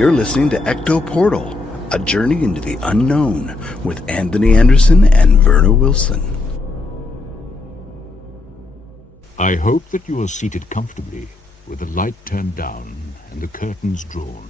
You're listening to Ecto Portal, a journey into the unknown with Anthony Anderson and Verna Wilson. I hope that you are seated comfortably, with the light turned down and the curtains drawn.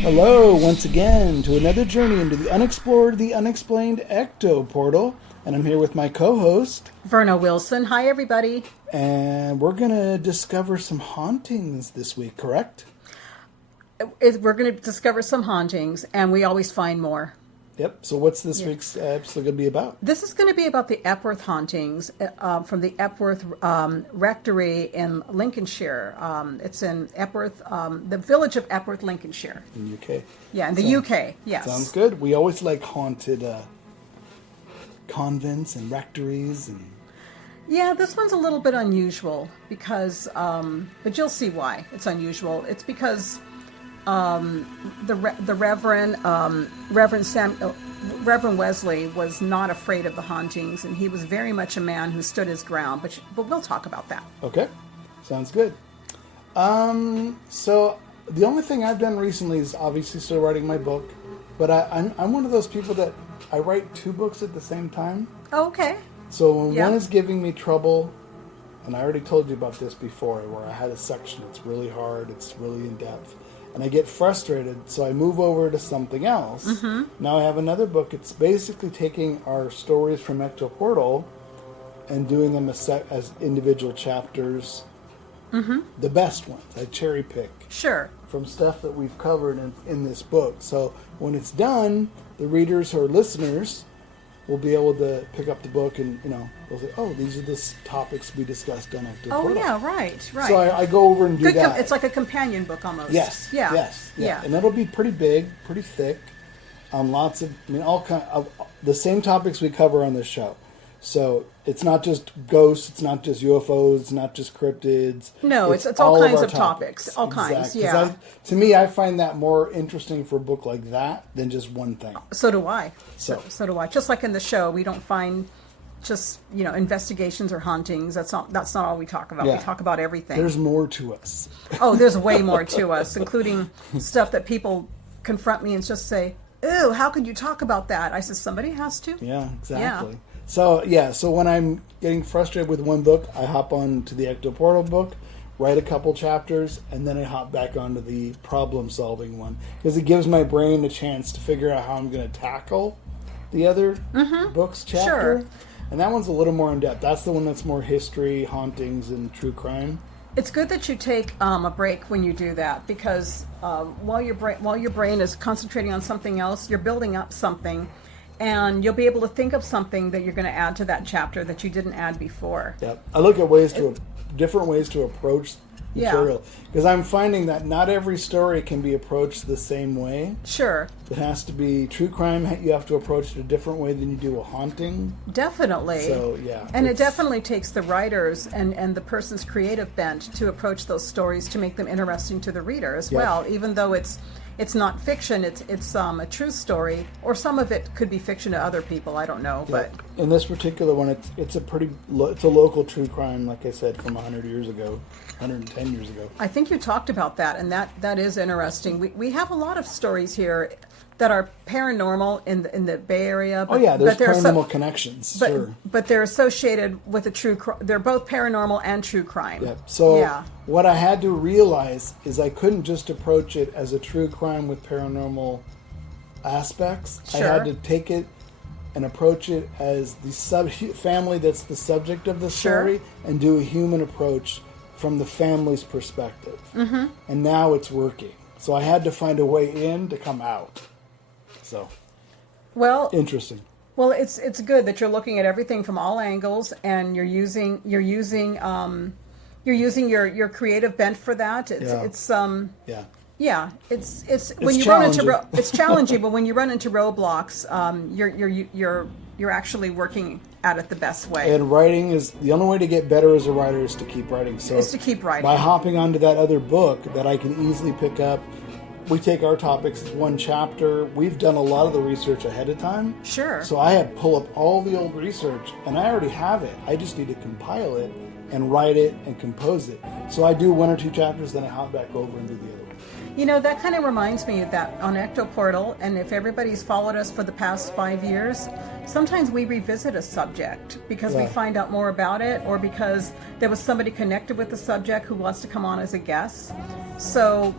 Hello, once again, to another journey into the unexplored, the unexplained Ecto Portal. And I'm here with my co-host, Verna Wilson. Hi, everybody. And we're going to discover some hauntings this week, correct? We're going to discover some hauntings, and we always find more. Yep. So what's this week's episode going to be about? This is going to be about the Epworth hauntings from the Epworth Rectory in Lincolnshire. It's in Epworth, the village of Epworth, Lincolnshire. In the UK. Yeah, in the UK, yes. Sounds good. We always like haunted convents and rectories. Yeah, this one's a little bit unusual because, but you'll see why it's unusual. It's because the Reverend Wesley was not afraid of the hauntings, and he was very much a man who stood his ground. But we'll talk about that. Okay, sounds good. So the only thing I've done recently is obviously still writing my book, but I'm one of those people that I write two books at the same time. Oh, okay. So when one is giving me trouble, and I already told you about this before, where I had a section that's really hard, it's really in depth. And I get frustrated, so I move over to something else. Mm-hmm. Now I have another book. It's basically taking our stories from Ecto Portal and doing them as individual chapters. Mm-hmm. The best ones. I cherry pick. Sure. From stuff that we've covered in this book. So when it's done, the readers or listeners will be able to pick up the book and, they'll say, oh, these are the topics we discussed on Ecto Portal. Oh, yeah, right. So I go over and do that. It's like a companion book almost. Yes. Yeah. Yes. Yeah. And it'll be pretty big, pretty thick. Lots of, all kind of the same topics we cover on this show. So it's not just ghosts, it's not just UFOs, it's not just cryptids. No, it's all kinds of topics. All kinds, yeah. To me, I find that more interesting for a book like that than just one thing. So do I. So do I. Just like in the show, we don't find just, investigations or hauntings. That's not all we talk about. Yeah. We talk about everything. There's more to us. Oh, there's way more to us, including stuff that people confront me and just say, ew, how could you talk about that? I said, somebody has to. Yeah, exactly. Yeah. So when I'm getting frustrated with one book, I hop on to the Ecto Portal book, write a couple chapters, and then I hop back onto the problem-solving one. Because it gives my brain a chance to figure out how I'm going to tackle the other book's chapter. Sure. And that one's a little more in-depth. That's the one that's more history, hauntings, and true crime. It's good that you take a break when you do that, because while your brain is concentrating on something else, you're building up something. And you'll be able to think of something that you're going to add to that chapter that you didn't add before. Yep. I look at different ways to approach material. Because I'm finding that not every story can be approached the same way. Sure. It has to be true crime. You have to approach it a different way than you do a haunting. Definitely. So, yeah. And it definitely takes the writers and the person's creative bent to approach those stories to make them interesting to the reader as well, even though it's not fiction, it's a true story, or some of it could be fiction to other people, I don't know. Yeah. But in this particular one, it's a local true crime, like I said, from 100 years ago, 110 years ago. I think you talked about that, and that is interesting. We have a lot of stories here that are paranormal in the Bay Area. But, Oh yeah, there's but they're paranormal connections. But, Sure. but they're associated with a they're both paranormal and true crime. Yep. So yeah. what I had to realize is I couldn't just approach it as a true crime with paranormal aspects. Sure. I had to take it and approach it as the family that's the subject of the story, and do a human approach from the family's perspective. Mm-hmm. And now it's working. So I had to find a way in to come out. So, well, interesting. Well, it's good that you're looking at everything from all angles, and you're using your creative bent for that. It's when you run into it's challenging, but when you run into roadblocks, you're actually working at it the best way. And writing is the only way to get better as a writer is to keep writing. So is to keep writing. By hopping onto that other book that I can easily pick up. We take our topics as one chapter. We've done a lot of the research ahead of time. Sure. So I have pull up all the old research, and I already have it. I just need to compile it and write it and compose it. So I do 1 or 2 chapters, then I hop back over and do the other one. You know, that kind of reminds me that on Ecto Portal, and if everybody's followed us for the past 5 years, sometimes we revisit a subject because we find out more about it, or because there was somebody connected with the subject who wants to come on as a guest. So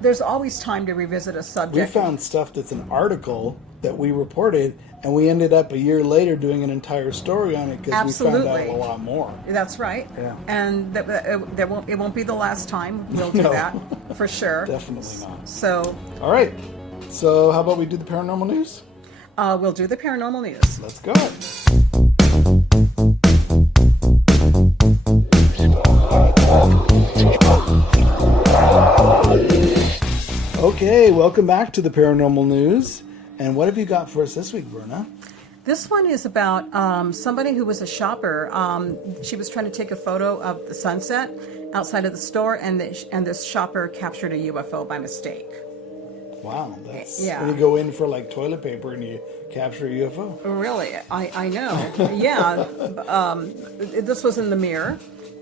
there's always time to revisit a subject. We found stuff that's an article that we reported, and we ended up a year later doing an entire story on it because we found out a lot more. That's right. Yeah. And it won't be the last time we'll do that, for sure. Definitely not. So. All right. So how about we do the paranormal news? We'll do the paranormal news. Let's go. Okay, welcome back to the paranormal news. And what have you got for us this week, Verna? This one is about somebody who was a shopper. She was trying to take a photo of the sunset outside of the store, and this shopper captured a UFO by mistake. Wow, that's when you go in for like toilet paper and you capture a UFO. Really, I know. Yeah, this was in the Mirror.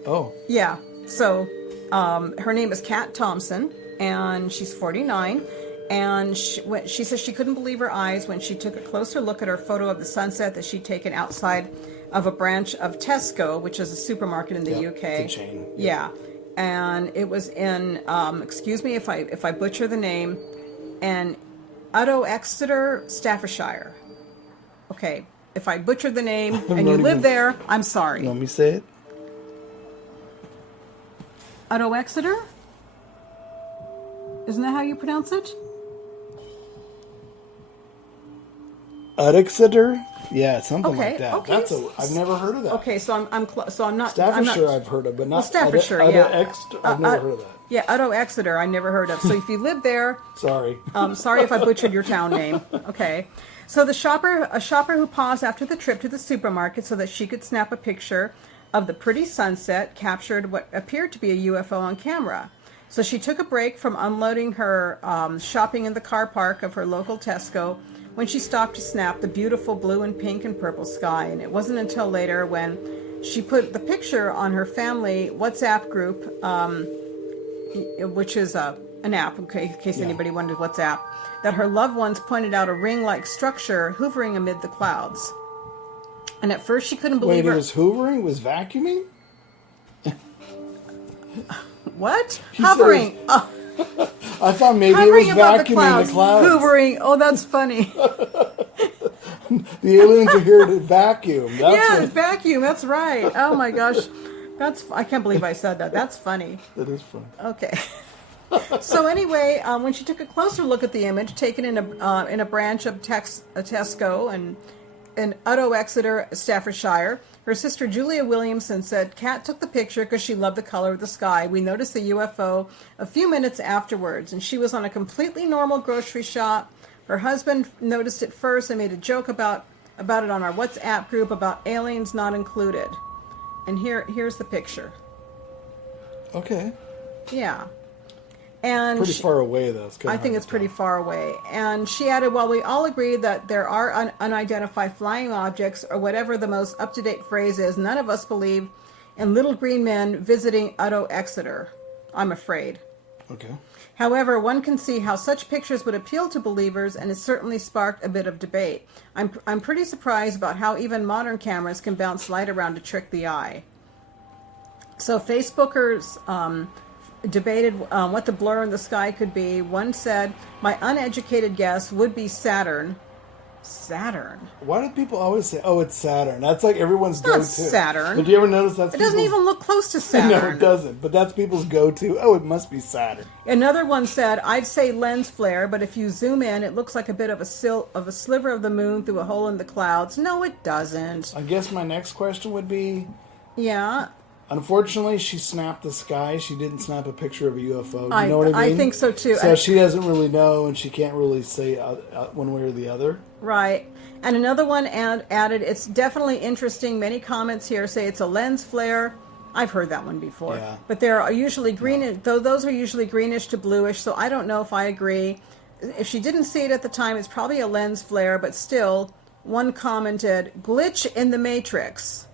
Oh. Yeah. So her name is Kat Thompson, and she's 49. And she says she couldn't believe her eyes when she took a closer look at her photo of the sunset that she'd taken outside of a branch of Tesco, which is a supermarket in the UK. It's a chain. Yeah. And it was in, excuse me if I butcher the name, in Exeter, Staffordshire. Okay, if I butchered the name and you live there, I'm sorry. Let me say it. Exeter? Isn't that how you pronounce it? Exeter? Yeah, something like that. Okay. I've never heard of that. Okay, so I'm not. Staffordshire I've heard of, but not Staffordshire. I've never heard of that. Yeah, Exeter I never heard of. So if you live there, sorry. Sorry if I butchered your town name. Okay. So a shopper who paused after the trip to the supermarket so that she could snap a picture of the pretty sunset captured what appeared to be a UFO on camera. So she took a break from unloading her shopping in the car park of her local Tesco when she stopped to snap the beautiful blue and pink and purple sky. And it wasn't until later when she put the picture on her family WhatsApp group, which is an app, in case anybody wondered WhatsApp, that her loved ones pointed out a ring-like structure hovering amid the clouds. And at first she couldn't believe it was hoovering? It was vacuuming? What? Hovering. I thought maybe it was vacuuming the clouds. Hoovering. Oh, that's funny. The aliens are here to vacuum. Vacuum. That's right. Oh my gosh. I can't believe I said that. That's funny. That is funny. Okay. So anyway, when she took a closer look at the image taken in a branch of Tesco and in Exeter, Staffordshire, her sister Julia Williamson said Kat took the picture because she loved the color of the sky. We noticed the UFO a few minutes afterwards, and she was on a completely normal grocery shop. Her husband noticed it first and made a joke about it on our WhatsApp group about aliens not included. And here's the picture. Okay. Yeah. And pretty far away, though. I think it's pretty far away. And she added, while we all agree that there are unidentified flying objects, or whatever the most up-to-date phrase is, none of us believe in little green men visiting Exeter, I'm afraid. Okay. However, one can see how such pictures would appeal to believers, and it certainly sparked a bit of debate. I'm pretty surprised about how even modern cameras can bounce light around to trick the eye. So Facebookers debated what the blur in the sky could be. One said, "My uneducated guess would be Saturn." Saturn. Why do people always say, "Oh, it's Saturn"? That's like everyone's go-to. Not Saturn. But do you ever notice that's It doesn't people's- even look close to Saturn. No, it doesn't. But that's people's go-to. Oh, it must be Saturn. Another one said, "I'd say lens flare, but if you zoom in, it looks like a bit of a sliver of the moon through a hole in the clouds." No, it doesn't. I guess my next question would be, Yeah, unfortunately, she snapped the sky. She didn't snap a picture of a UFO. You I- know what I mean? I think so, too. So she doesn't really know, and she can't really say one way or the other. right. And another one added, "It's definitely interesting. Many comments here say it's a lens flare." I've heard that one before. Yeah. But there are usually greenish, though those are usually greenish to bluish, so I don't know if I agree. If she didn't see it at the time, it's probably a lens flare, but still, one commented, "Glitch in the Matrix."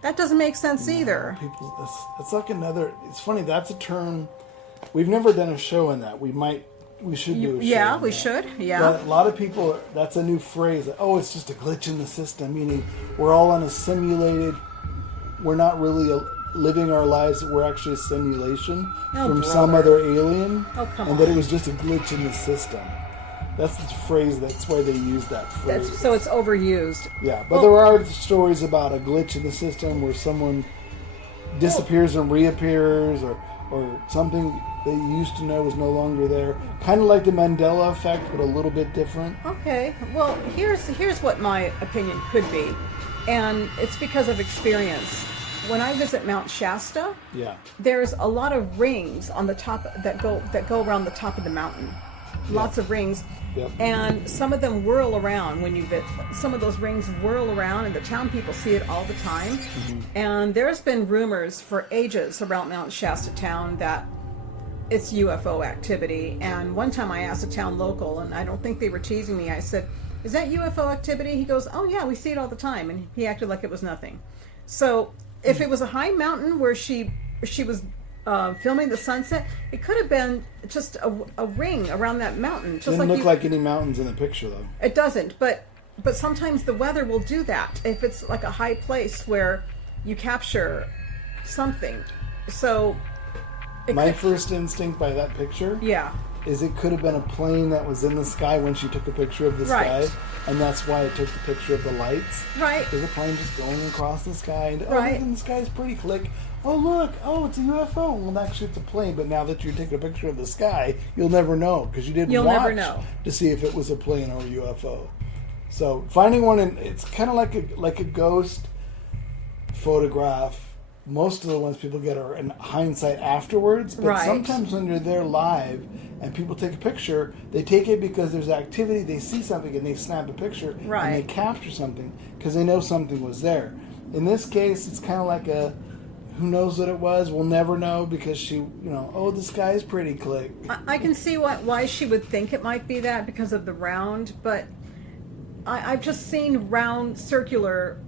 That doesn't make sense either. People, that's like another. It's funny. That's a term. We've never done a show on that. We should do a show. Yeah, on we that. should. Yeah. But a lot of people. That's a new phrase. Oh, it's just a glitch in the system. Meaning we're all on a simulated. We're not really living our lives. We're actually a simulation from some other alien. Oh, come and that on. it was just a glitch in the system. That's the phrase. That's why they use that phrase. So it's overused. Yeah, but there are stories about a glitch in the system where someone disappears and reappears, or something they used to know is no longer there. Kind of like the Mandela effect, but a little bit different. Okay, well, here's what my opinion could be, and it's because of experience. When I visit Mount Shasta, Yeah. there's a lot of rings on the top that go around the top of the mountain. Lots of rings, Yep. and some of them whirl around when you visit. Some of those rings whirl around, and the town people see it all the time. Mm-hmm. And there's been rumors for ages around Mount Shasta town that it's UFO activity. And one time I asked a town local, and I don't think they were teasing me. I said, "Is that UFO activity?" He goes, "Oh yeah, we see it all the time." And he acted like it was nothing. So if it was a high mountain where she was filming the sunset, it could have been just a ring around that mountain. Just Didn't like look like any mountains in the picture, though. it doesn't, but sometimes the weather will do that if it's like a high place where you capture something. So My first instinct by that picture yeah. is it could have been a plane that was in the sky when she took a picture of the Right. sky, and that's why it took the picture of the lights. Right. There's a plane just going across the sky, and Right. look, and the sky's pretty. Click. Oh look! Oh, it's a UFO. Well, actually, it's a plane. But now that you take a picture of the sky, you'll never know because you didn't You'll watch never know. to see if it was a plane or a UFO. So finding one, it's kind of like a ghost photograph. Most of the ones people get are in hindsight afterwards, but Right. sometimes when you're there live and people take a picture, they take it because there's activity, they see something and they snap a picture Right. and they capture something because they know something was there. In this case, it's kind of like who knows what it was? We'll never know because oh, the sky is pretty, click. I can see why she would think it might be that because of the round, but I've just seen round circular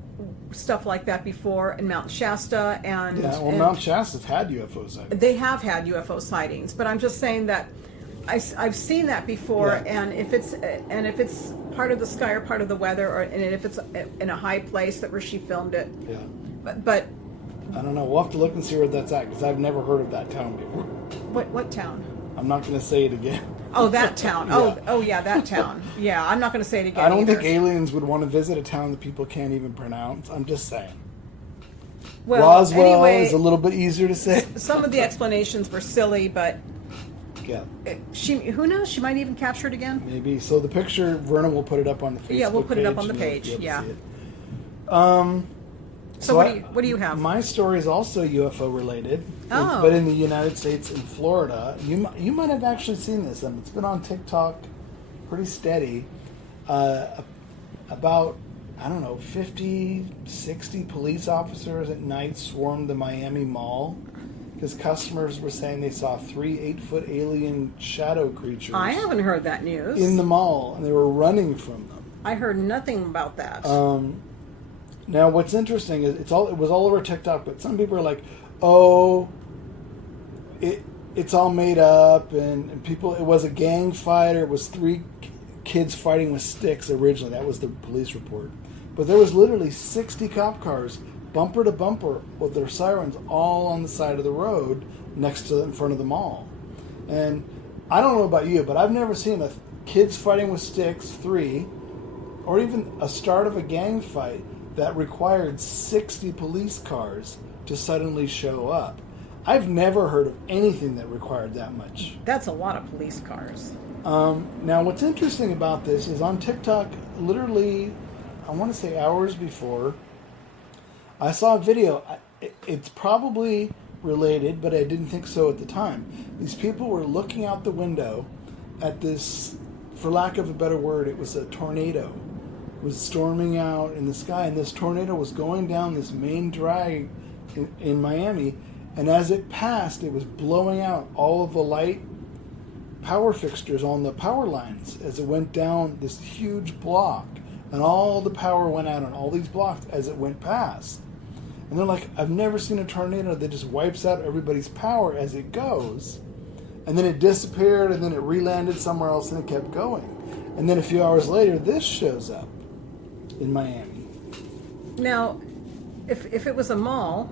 stuff like that before in Mount Shasta and Mount Shasta's had UFO sightings. they have had UFO sightings, but I'm just saying that I've seen that before, Yeah. and if it's part of the sky or part of the weather, and if it's in a high place where she filmed it, Yeah. but I don't know. We'll have to look and see where that's at because I've never heard of that town before. what town? I'm not going to say it again. Oh, that town. Yeah. Oh yeah, that town. Yeah, I'm not going to say it again. I don't either. think aliens would want to visit a town that people can't even pronounce. I'm just saying. Well, Roswell anyway, is a little bit easier to say. some of the explanations were silly, but Yeah, who knows? She might even capture it again. maybe. So the picture, Vernon will put it up on the Facebook page. Yeah, we'll put it up on the and you'll page, be able to yeah. see it. So what do you have? My story is also UFO related, Oh. but in the United States, in Florida. You might have actually seen this. It's been on TikTok pretty steady. About, 50, 60 police officers at night swarmed the Miami Mall because customers were saying they saw 3 8-foot alien shadow creatures I haven't heard that news. in the mall, and they were running from them. I heard nothing about that. Now, what's interesting is it was all over TikTok, but some people are like, "Oh, it it's all made up, and people. It was a gang fight, or it was three kids fighting with sticks originally. That was the police report. But there was literally 60 cop cars, bumper to bumper, with their sirens all on the side of the road next to in front of the mall. And I don't know about you, but I've never seen kids fighting with sticks, 3, or even a start of a gang fight that required 60 police cars to suddenly show up. I've never heard of anything that required that much. That's a lot of police cars. Now, what's interesting about this is on TikTok, literally, I want to say hours before, I saw a video. It's probably related, but I didn't think so at the time. These people were looking out the window at this, for lack of a better word, it was a tornado. It was storming out in the sky, and this tornado was going down this main drag in Miami, and as it passed, it was blowing out all of the light power fixtures on the power lines as it went down this huge block, and all the power went out on all these blocks as it went past. And they're like, I've never seen a tornado that just wipes out everybody's power as it goes, and then it disappeared, and then it re-landed somewhere else, and it kept going. And then a few hours later, this shows up in Miami. Now, if it was a mall,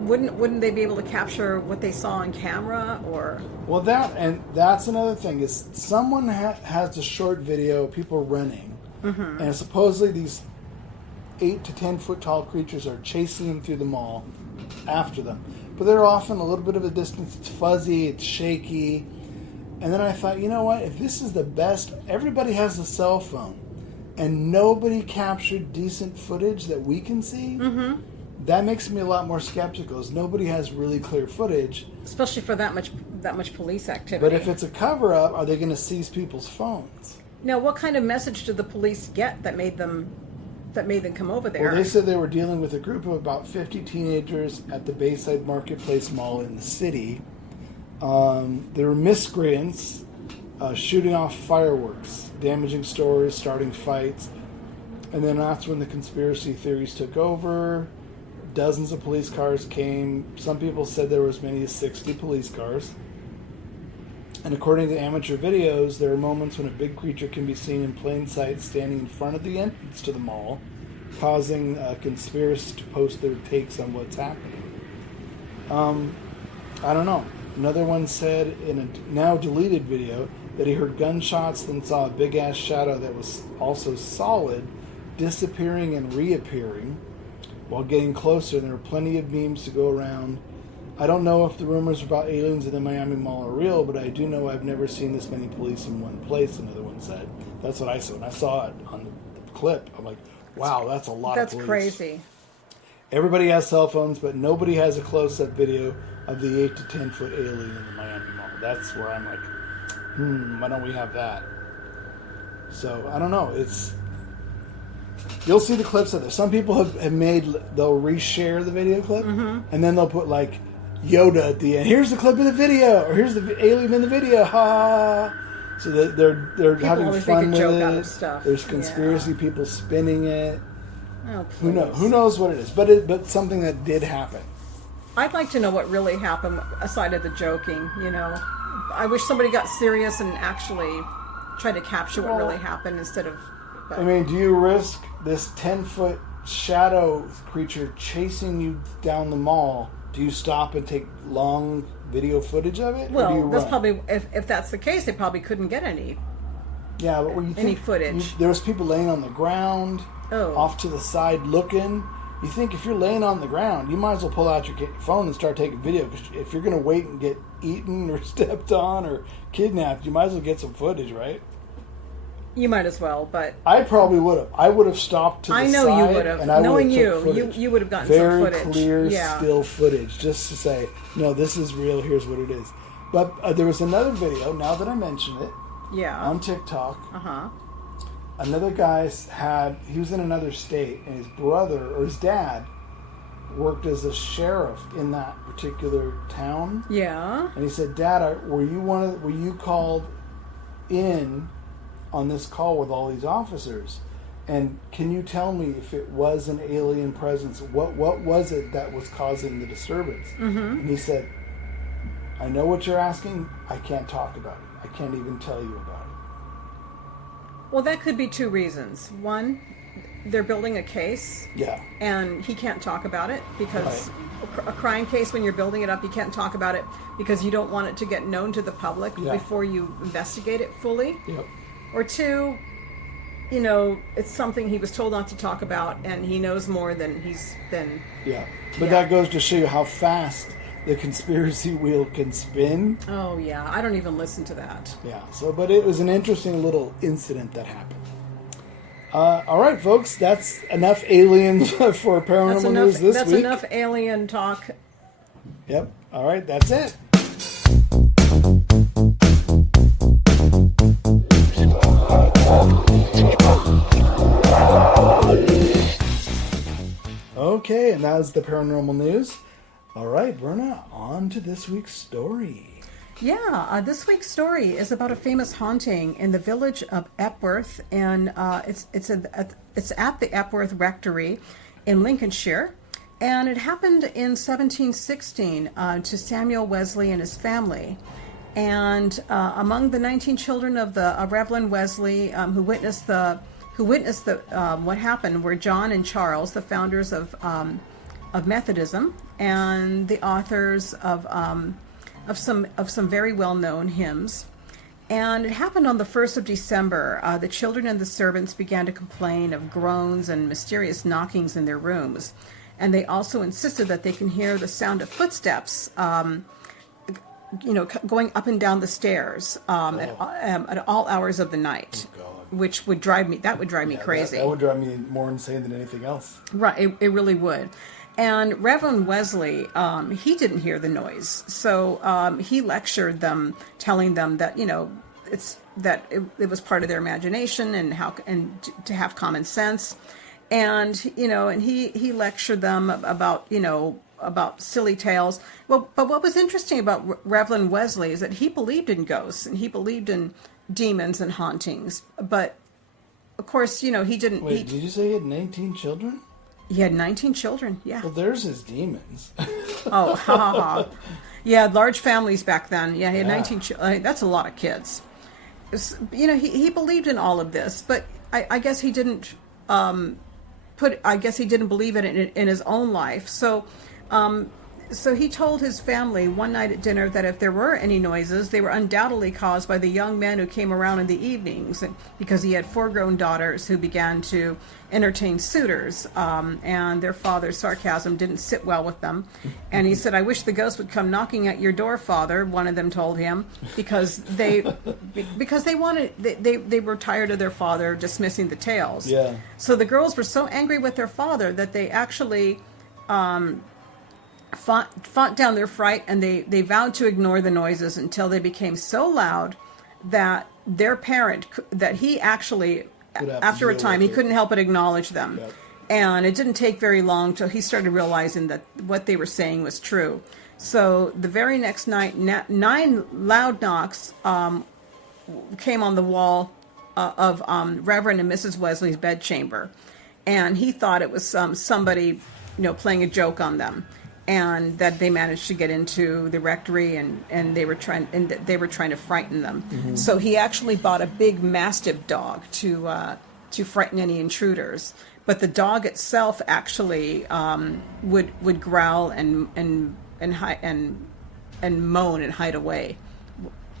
wouldn't they be able to capture what they saw on camera? Or well, that's another thing is someone has a short video of people running, and supposedly these 8 to 10 foot tall creatures are chasing them through the mall after them, but they're often a little bit of a distance. It's fuzzy, it's shaky, and then I thought, you know what? If this is the best, everybody has a cell phone, and nobody captured decent footage that we can see. That makes me a lot more skeptical, as nobody has really clear footage. Especially for that much police activity. But if it's a cover-up, are they going to seize people's phones? Now, what kind of message did the police get that made them come over there? Well, they said they were dealing with a group of about 50 teenagers at the Bayside Marketplace Mall in the city. They were miscreants shooting off fireworks, damaging stores, starting fights. And then that's when the conspiracy theories took over. Dozens of police cars came. Some people said there were as many as 60 police cars. And according to amateur videos, there are moments when a big creature can be seen in plain sight standing in front of the entrance to the mall, causing conspiracists to post their takes on what's happening. I don't know. Another one said in a now deleted video that he heard gunshots, then saw a big-ass shadow that was also solid, disappearing and reappearing. While getting closer, there are plenty of memes to go around. I don't know if the rumors about aliens in the Miami Mall are real, but I do know I've never seen this many police in one place, another one said. That's what I saw. When I saw it on the clip, I'm like, wow, that's a lot of police. That's crazy. Everybody has cell phones, but nobody has a close-up video of the 8 to 10 foot alien in the Miami Mall. That's where I'm like, why don't we have that? So, I don't know. You'll see the clips of this. Some people they'll reshare the video clip, and then they'll put like Yoda at the end. Here's the clip of the video, or here's the alien in the video. Ha! So they're having fun with it. Out of stuff. There's conspiracy people spinning it. Oh, who knows what it is? But something that did happen. I'd like to know what really happened aside of the joking. You know, I wish somebody got serious and actually tried to capture what really happened instead of. I mean, do you risk this 10-foot shadow creature chasing you down the mall? Do you stop and take long video footage of it? Well, or do you that's run? probably if that's the case, they probably couldn't get any. Yeah, but when you think footage, there was people laying on the ground, off to the side looking. You think if you're laying on the ground, you might as well pull out your phone and start taking video. Because if you're going to wait and get eaten or stepped on or kidnapped, you might as well get some footage, right? You might as well, but I probably would have. I would have stopped to the side. I know you would have. Knowing you would have gotten some footage. Very clear, still footage, just to say, no, this is real. Here's what it is. But there was another video. Now that I mention it, on TikTok. Another guy he was in another state, and his brother or his dad worked as a sheriff in that particular town. Yeah. And he said, "Dad, were you called in on this call with all these officers? And can you tell me if it was an alien presence? What was it that was causing the disturbance?" And he said, I know what you're asking. I can't talk about it. I can't even tell you about it. Well, that could be two reasons. One, they're building a case. Yeah. And he can't talk about it because Right. a crime case, when you're building it up, you can't talk about it because you don't want it to get known to the public before you investigate it fully. Yep. Or two, you know, it's something he was told not to talk about, and he knows more than Yeah. But that goes to show you how fast the conspiracy wheel can spin. Oh, yeah. I don't even listen to that. Yeah. So, but it was an interesting little incident that happened. All right, folks. That's enough aliens for paranormal news this week. That's enough alien talk. Yep. All right. That's it. Okay, and that was the paranormal news. All right, Verna, on to this week's story. Yeah, this week's story is about a famous haunting in the village of Epworth, and it's at the Epworth Rectory in Lincolnshire, and it happened in 1716 to Samuel Wesley and his family. And among the 19 children of the Reverend Wesley who witnessed what happened were John and Charles, the founders of Methodism and the authors of some very well-known hymns. And it happened on the 1st of December. The children and the servants began to complain of groans and mysterious knockings in their rooms. And they also insisted that they can hear the sound of footsteps, going up and down the stairs at all hours of the night. Oh, God. Which would drive me crazy. That would drive me more insane than anything else. Right, it really would. And Reverend Wesley, he didn't hear the noise, so he lectured them, telling them that it was part of their imagination and to have common sense, and he lectured them about silly tales. Well, but what was interesting about Reverend Wesley is that he believed in ghosts and he believed in demons and hauntings, but of course, he didn't. Wait, did you say he had 19 children? He had 19 children, yeah. Well, there's his demons. Oh, ha ha ha. Yeah, large families back then. Yeah, he had 19 children. That's a lot of kids. He believed in all of this, but I guess he didn't believe in it in his own life. So he told his family one night at dinner that if there were any noises, they were undoubtedly caused by the young men who came around in the evenings, because he had 4 grown daughters who began to entertain suitors, and their father's sarcasm didn't sit well with them. And he said, "I wish the ghost would come knocking at your door, Father," one of them told him, because they were tired of their father dismissing the tales. Yeah. So the girls were so angry with their father that they actually fought down their fright, and they vowed to ignore the noises until they became so loud that their parent, that he actually, after a time, he couldn't help but acknowledge them. Yep. And it didn't take very long till he started realizing that what they were saying was true. So the very next night, 9 loud knocks came on the wall of Reverend and Mrs. Wesley's bedchamber, and he thought it was somebody, playing a joke on them. And that they managed to get into the rectory, and they were trying to frighten them. Mm-hmm. So he actually bought a big mastiff dog to frighten any intruders. But the dog itself actually would growl and moan and hide away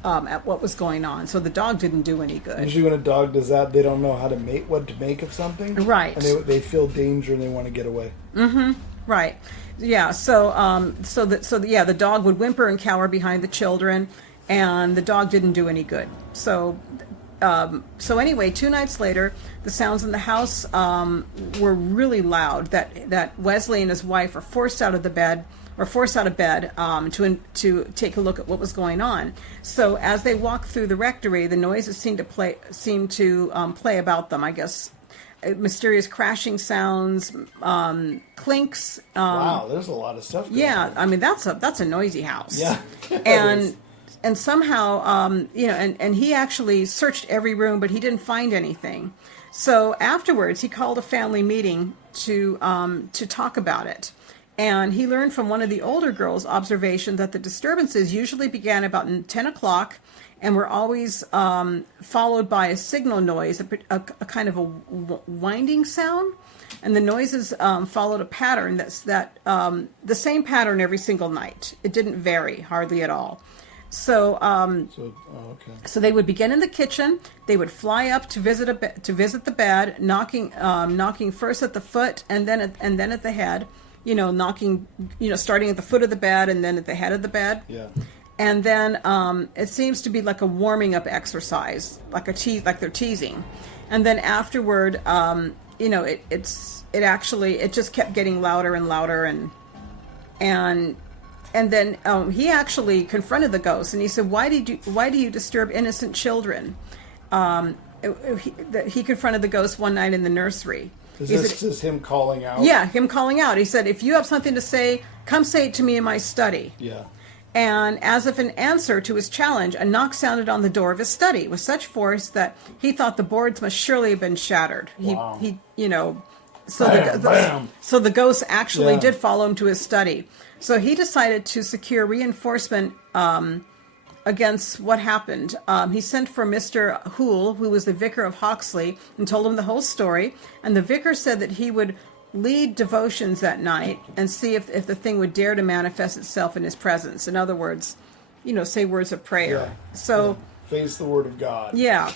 at what was going on. So the dog didn't do any good. Usually when a dog does that, they don't know what to make of something. Right. And they feel danger and they want to get away. Mm-hmm. Right. Yeah. The dog would whimper and cower behind the children, and the dog didn't do any good. So anyway, 2 nights later, the sounds in the house were really loud. That Wesley and his wife were forced out of bed to take a look at what was going on. So as they walked through the rectory, the noises seemed to play about them, I guess. Mysterious crashing sounds, clinks. Wow, there's a lot of stuff going on. I mean, that's a noisy house. Yeah. And somehow, and he actually searched every room, but he didn't find anything. So afterwards, he called a family meeting to talk about it. And he learned from one of the older girls' observation that the disturbances usually began about 10 o'clock and were always followed by a signal noise, a kind of a winding sound. And the noises followed a pattern the same pattern every single night. It didn't vary hardly at all. So so they would begin in the kitchen. They would fly up to visit the bed, knocking first at the foot and then at the head. Knocking, starting at the foot of the bed and then at the head of the bed. Yeah. And then it seems to be like a warming up exercise, like they're teasing. And then afterward, it just kept getting louder and louder, and then he actually confronted the ghost, and he said, "Why do you disturb innocent children?" He confronted the ghost one night in the nursery. Is this him calling out? Yeah, him calling out. He said, "If you have something to say, come say it to me in my study." Yeah. And as if an answer to his challenge, a knock sounded on the door of his study with such force that he thought the boards must surely have been shattered. Wow. So Bam. so the ghost actually did follow him to his study. So he decided to secure reinforcement against what happened. He sent for Mr. Hoole, who was the vicar of Hawksley, and told him the whole story. And the vicar said that he would lead devotions that night and see if the thing would dare to manifest itself in his presence. In other words, say words of prayer. Yeah. So face the word of God. Yeah.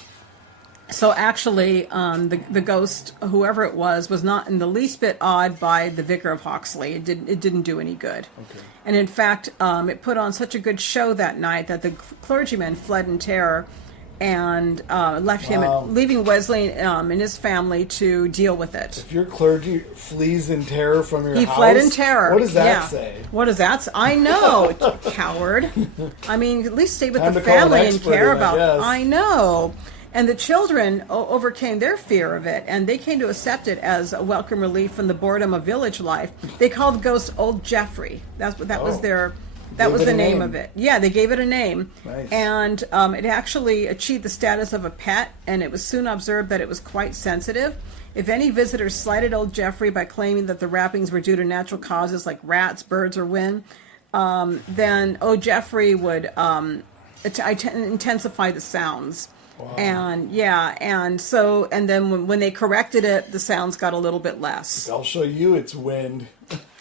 So actually, the ghost, whoever it was not in the least bit awed by the vicar of Hawksley. It didn't do any good. Okay. And in fact, it put on such a good show that night that the clergyman fled in terror and left him, leaving Wesley and his family to deal with it. If your clergy flees in terror from your house, he fled in terror. What does that say? What does that say? I know, coward. I mean, at least stay with Time the to call an family and expert care in, about. I know. And the children overcame their fear of it, and they came to accept it as a welcome relief from the boredom of village life. They called the ghost Old Jeffrey. That was the name of it. Yeah, they gave it a name. Nice. And it actually achieved the status of a pet, and it was soon observed that it was quite sensitive. If any visitors slighted Old Jeffrey by claiming that the rappings were due to natural causes like rats, birds, or wind, then Old Jeffrey would intensify the sounds. Wow. And then when they corrected it, the sounds got a little bit less. I'll show you it's wind.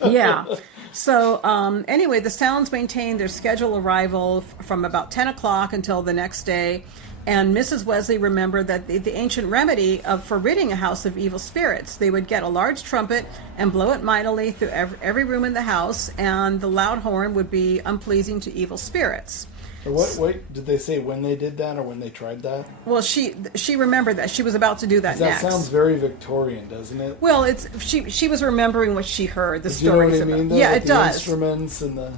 Yeah. So anyway, the sounds maintained their scheduled arrival from about 10 o'clock until the next day. And Mrs. Wesley remembered that the ancient remedy for ridding a house of evil spirits. They would get a large trumpet and blow it mightily through every room in the house, and the loud horn would be unpleasing to evil spirits. What did they say when they did that or when they tried that? Well, she remembered that she was about to do that next. That sounds very Victorian, doesn't it? Well, she was remembering what she heard. The do you know stories what I mean, though? Yeah, like it does. Instruments and the.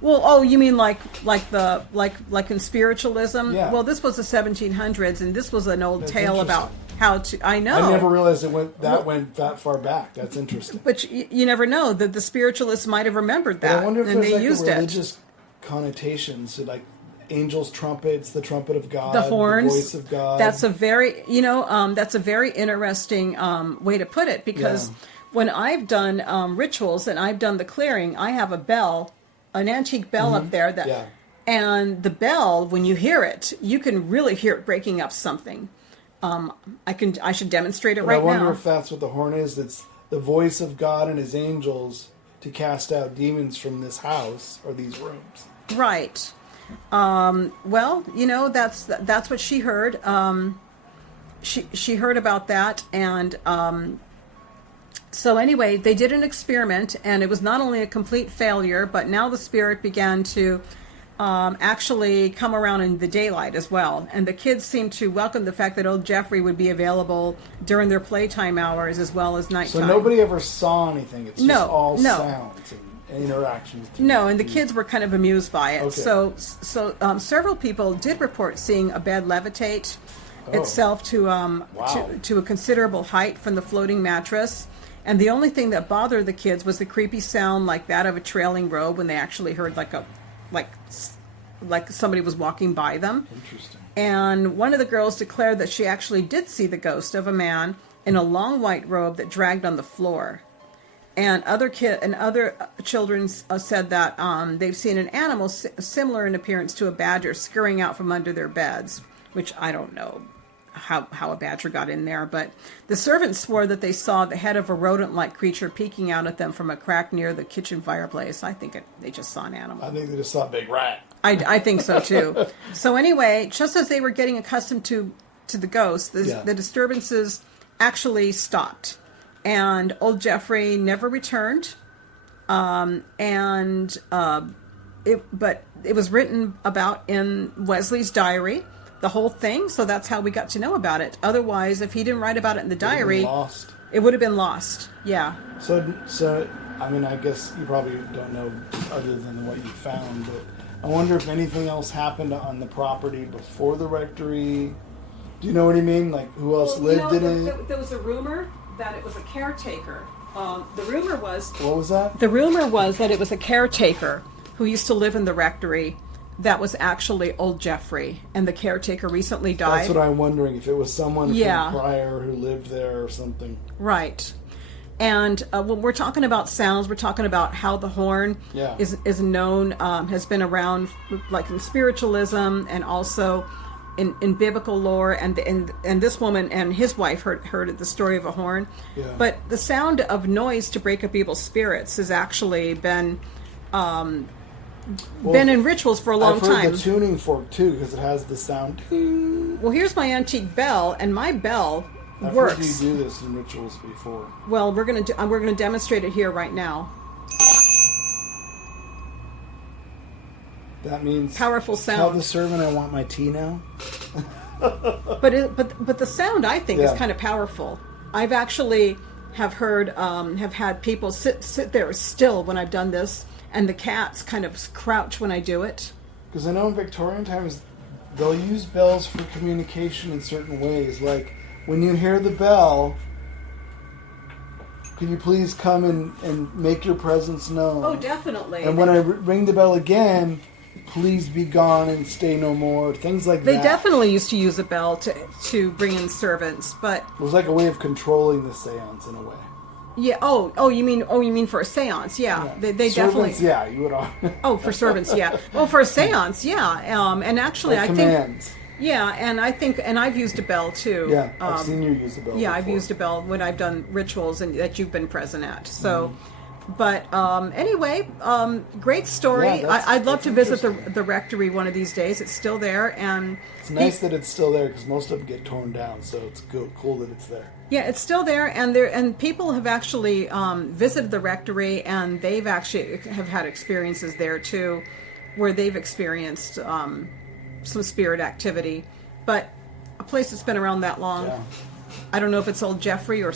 Well, you mean like in spiritualism? Yeah. Well, this was the 1700s, and this was an old tale about how to. I know. I never realized it went that far back. That's interesting. But you never know that the spiritualists might have remembered that, I wonder if and there's they used a religious connotations to like angels' trumpets, the trumpet of God, the horns, the voice of God. That's a very interesting way to put it, because when I've done rituals and I've done the clearing, I have a bell, an antique bell up there and the bell, when you hear it, you can really hear it breaking up something. I should demonstrate it right now. I wonder if that's what the horn is. It's the voice of God and his angels to cast out demons from this house or these rooms. Right. Well, that's what she heard. She heard about that, and so anyway, they did an experiment, and it was not only a complete failure, but now the spirit began to actually come around in the daylight as well. And the kids seemed to welcome the fact that old Jeffrey would be available during their playtime hours as well as nighttime. So nobody ever saw anything. It's just all sounds and interactions. No, and the kids were kind of amused by it. Okay. So several people did report seeing a bed levitate itself to a considerable height from the floating mattress. And the only thing that bothered the kids was the creepy sound like that of a trailing robe when they actually heard like somebody was walking by them. Interesting. And one of the girls declared that she actually did see the ghost of a man in a long white robe that dragged on the floor. And other children said that they've seen an animal similar in appearance to a badger scurrying out from under their beds, which I don't know how a badger got in there. But the servants swore that they saw the head of a rodent-like creature peeking out at them from a crack near the kitchen fireplace. I think they just saw an animal. I think they just saw a big rat. I think so too. So anyway, just as they were getting accustomed to the ghosts, the disturbances actually stopped. And old Jeffrey never returned, but it was written about in Wesley's diary, the whole thing. So that's how we got to know about it. Otherwise, if he didn't write about it in the diary, it would have been lost. Yeah. So I mean, I guess you probably don't know other than what you found, but I wonder if anything else happened on the property before the rectory. Do you know what I mean? Like, who else lived in it? There was a rumor that it was a caretaker. The rumor was... What was that? The rumor was that it was a caretaker who used to live in the rectory that was actually old Jeffrey, and the caretaker recently died. That's what I'm wondering, if it was someone from prior who lived there or something. Right. And when we're talking about sounds, we're talking about how the horn is known, has been around like in spiritualism and also in biblical lore, and this woman and his wife heard the story of a horn. Yeah. But the sound of noise to break up evil spirits has actually been in rituals for a long time. I've heard the tuning fork too, because it has the sound. Well, here's my antique bell, and my bell works. I've heard you do this in rituals before. Well, we're gonna demonstrate it here right now. That means powerful sound. Tell the servant I want my tea now. but the sound, I think, is kind of powerful. I've actually have had people sit there still when I've done this, and the cats kind of crouch when I do it. Because I know in Victorian times they'll use bells for communication in certain ways. Like, when you hear the bell, can you please come and make your presence known? Oh, definitely. And when I ring the bell again, please be gone and stay no more. Things like that. They definitely used to use a bell to bring in servants, but it was like a way of controlling the seance in a way. Yeah. Oh, you mean for a seance? Yeah. They servants, definitely. Yeah, you would. Oh, for servants, yeah. Well, for a seance, yeah. And actually, like I commands. think. Yeah, and I think, and I've used a bell too. Yeah, I've seen you use a bell. Yeah, before. I've used a bell when I've done rituals and that you've been present at. So, but anyway, great story. Yeah, I'd love to visit the rectory one of these days. It's still there, and it's nice that it's still there, because most of them get torn down. So it's cool that it's there. Yeah, it's still there, and people have actually visited the rectory, and they've actually have had experiences there too, where they've experienced some spirit activity. But a place that's been around that long, I don't know if it's old Jeffrey or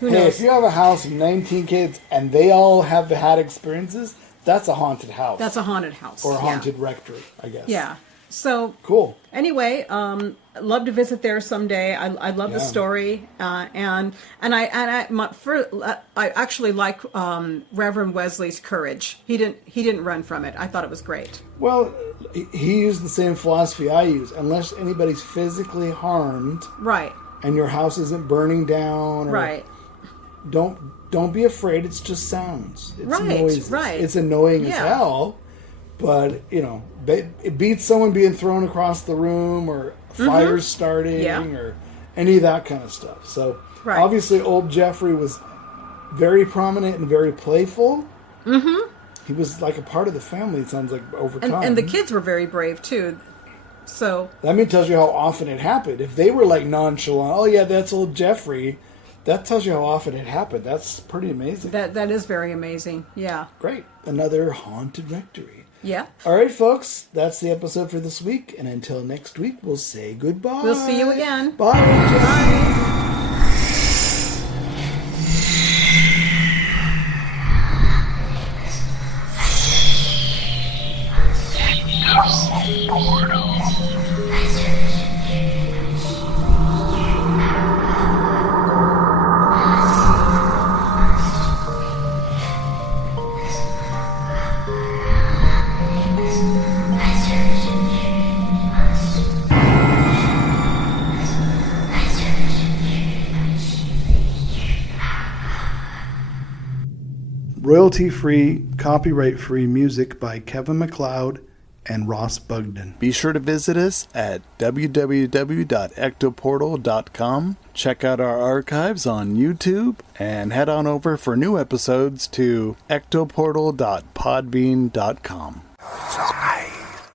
who knows. Hey, if you have a house of 19 kids and they all have had experiences, that's a haunted house. That's a haunted house. Or a haunted rectory, I guess. Yeah. So cool. Anyway, love to visit there someday. I love the story, and I actually like Reverend Wesley's courage. He didn't run from it. I thought it was great. Well, he used the same philosophy I use. Unless anybody's physically harmed, right, and your house isn't burning down, or, right. Don't be afraid. It's just sounds. It's right, noises. Right. It's annoying as hell. But, it beats someone being thrown across the room, or fires starting, or any of that kind of stuff. So, obviously, old Jeffrey was very prominent and very playful. Mm-hmm. He was like a part of the family, it sounds like, over time. And the kids were very brave, too. So that tells you how often it happened. If they were like nonchalant, oh, yeah, that's old Jeffrey, that tells you how often it happened. That's pretty amazing. That is very amazing, yeah. Great. Another haunted rectory. Yeah. All right, folks. That's the episode for this week. And until next week, we'll say goodbye. We'll see you again. Bye. Bye. Royalty-free, copyright-free music by Kevin MacLeod and Ross Bugden. Be sure to visit us at www.ectoportal.com. Check out our archives on YouTube and head on over for new episodes to ectoportal.podbean.com.